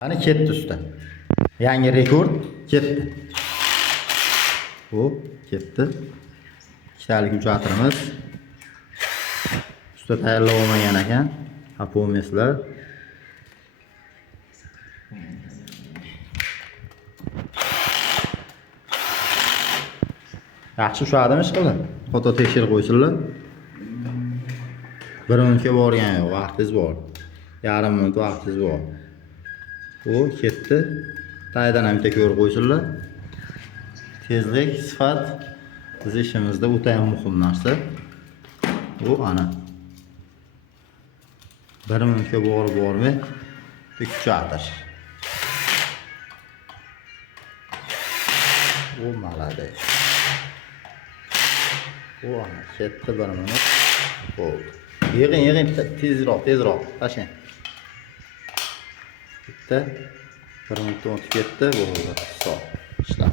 Ana ketdi usta. Yangi rekord ketdi. Bu ketdi. İkkitalik uchatirimiz. Usta tayyorlab olmagan ekan. Apomeslar. Yaxshi ushadimi ishqilib? Foto tekshirib qo'ysinlar. 1 minutga borgan yo'q, vaqtingiz bor. Yarim minut vaqtingiz bor. Bu ketdi. Taydan ham bitta ko'rib qo'ysinlar. Tezlik, sifat biz ishimizda o'ta ham muhim narsa. Bu ana. 1 minutga bormay uchatir. Bu malades. Bu ana ketdi 1 minut. Bo'ldi. Yig'ing tezroq tashlang. Bitta 1 minutda o'tib ketdi, bo'ldi. Hisob.